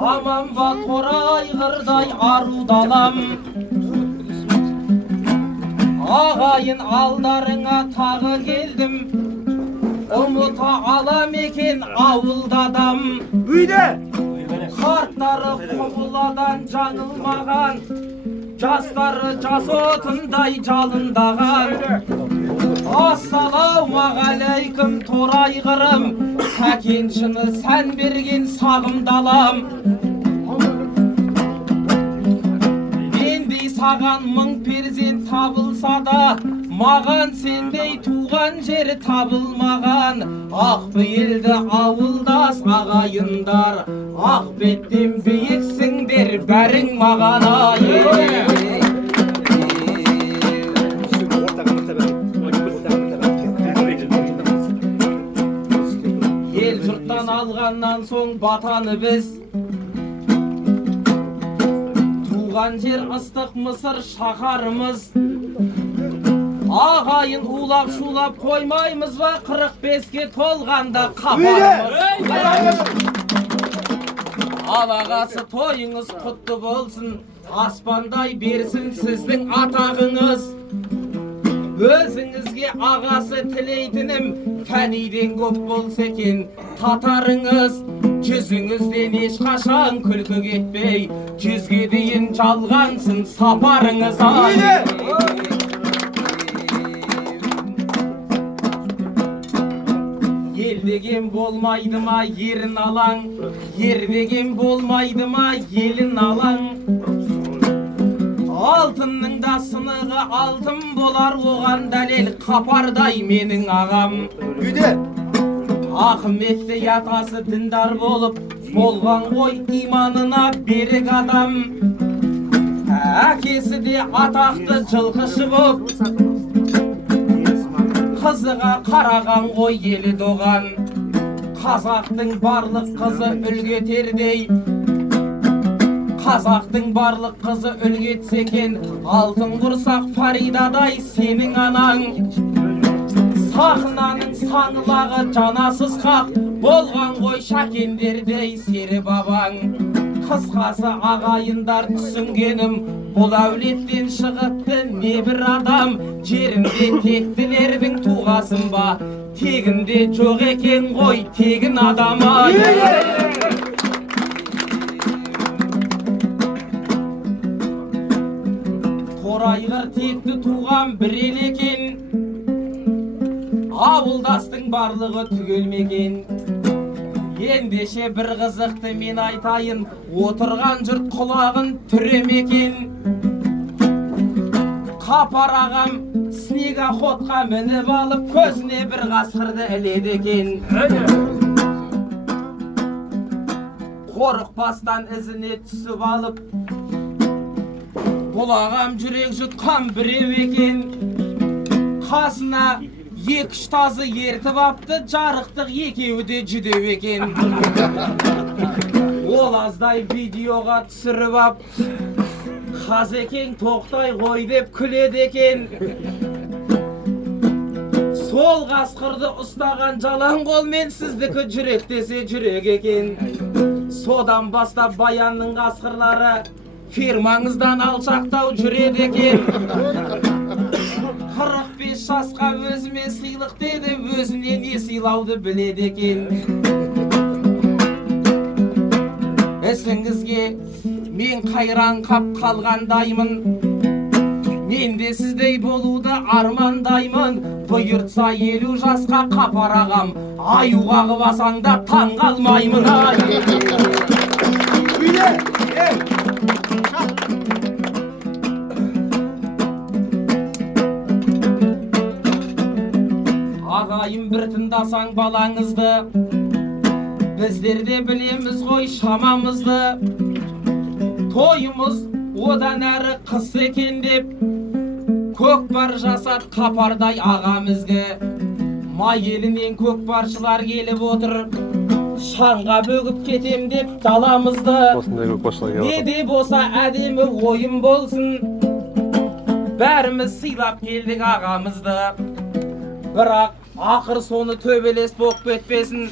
Aman va toray gırday aru dalam. Ağayın aldarına tağı geldim. Umuta alam eken avuldadam. Uyde. Kartları kumuladan canılmagan, casları cas otunday calındağan. Assalamu aleyküm toray gırım, sakinçini sen bergen sağımdalam. Mendey sağan mıng perzent tabılsa da, mağan sendey tuğan jeri tabılmagan. Ah beyildi avuldas ağayındar, ah bettim beyiksindir berin mağana. El jurttan algandan soň batanı biz, tuğan jer ıstık Mısır şaharımız. Ağayın ulap şulap koymaymız va 45'ke tolganda kaparımız. Alağası toyunuz kutlu bolsun, aspanday bersin sizдің atağınız. Özünüzge ağası tileytinim, feniden köp bolsa eken tatarınız. Yüzünüzden hiç kaşan külkü getmey, yüzge deyin çalgansın saparınız. Yel degen bolmaydı ma yerin alan, yer degen bolmaydı ma yelin alan. Altınның da sınığı altın bolar oğan dalel kaparday menin ağam. Uyde. Ahmet'te yatası dindar bolup bolgan oy imanına berek adam. Akesi de ataktı çılkışı bop, kızıga karagan oy yeli doğan. Kazaktың barlık kızı ülgeterdey, Kazaktың barlık kızı ülgetseken, altın kursak Faridaday senin anan. Sahnanın sanılağı canasız kak, bolgan koy şakenderdey seri baban. Kıskası ağayındar түсінgenim, бұл әулеттен шығыпты ne bir adam. Жерінде тектілердің туғасын ба, тегінде жоқ екен ғой тегін адама. Torayғыр текті туған бір ел екен, ауылдастың барлығы түгелмеген. Ендеше бір қызықты мен айтайын, отырған жұрт құлағын түремекен. Қапар ағам снегоходқа мініп алып, көзіне бір қасқырды іледі екен. Қорықпастан ізіне түсіп алып, бұл ағам жүрек жұтқан біреу екен. Қасына екі-үш тазы ертіп апты, жарықтық екеуі де жүдеу екен. Ол аздай видеоға түсіріп ап, Қазекең тоқтай қой деп күледі екен. Сол қасқырды ұстаған жалаң қолмен сіздікі жүрек десе жүрек екен. Содан бастап баянның қасқырлары фирмаңыздан алшақтау жүреді екен. 45 жасқа өзіме сыйлық деді, өзіне не сыйлауды біледі екен. Ісіңізге мен қайран қап қалғандаймын, мен де сіздей болуды армандаймын. Бұйыртса 50 жасқа қапар ағам, аюға қыбасаңда таң қалмаймын. Ағайым бір тыңдасаң балаңызды, біздер де білеміз ғой шамамызды. Тойымыз одан әрі қыс екен деп, көкпар жасат қапардай ағамызға. Май елінен көкпаршылар келіп отыр, шаңға бөгіп кетем деп даламызды. Не де болса әдемі ойын болсын, бәріміз сыйлап келдік ағамызды. Бірақ ақыр соны төбелес боп кетпесін,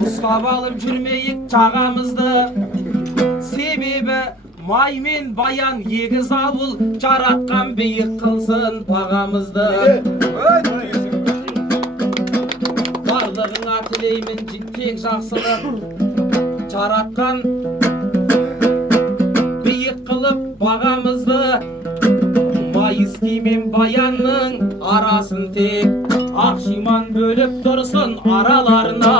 ұстап алып жүрмейік жағамызды. Маймен баян егіз ауыл жаратқан биік қылсын бағамызды. Барлығыңа тілеймін тек жақсылық, жаратқан биік қылып бағамызды. Майыский мен баянның арасын тек ақшиман бөліп тұрсын араларына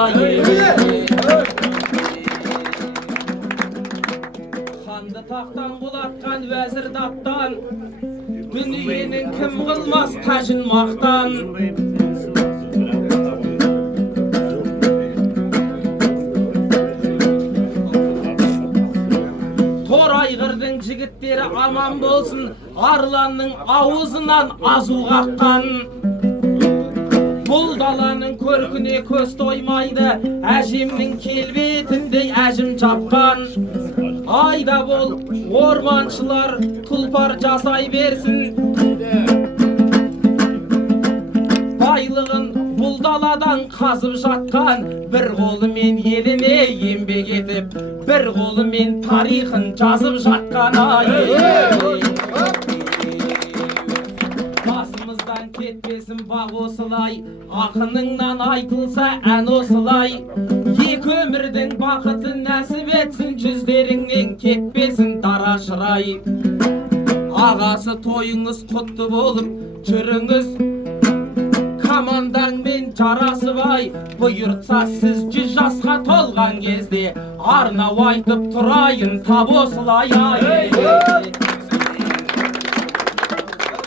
ханды тақтан құлатқан уәзір даттан, дүниенің кім қылмас тәжін мақтан. Торайғырдың жігіттері аман болсын, арланның аузынан азу қаққан. Бұл даланың көркіне көз тоймайды, әжемнің келбетіндей әжім жапқан. Айда бол, орманшылар тұлпар жасай берсін. Байлығын бұл даладан қазып жатқан, бір қолымен еліне еңбек етіп, бір қолымен тарихын жазып жатқан. Басымыздан кетпесін бақ осылай, ақыныңнан айтылса ән осылай. Екі өмірдің бақытын нәсіп етсін, жүздеріңнен кетпесін дара шырай. Ағасы тойыңыз құтты болып жүріңіз, командаңмен жарасып ай. Бұйыртса сіз 100 жасқа толған кезде арнау айтып тұрайын тап осылай.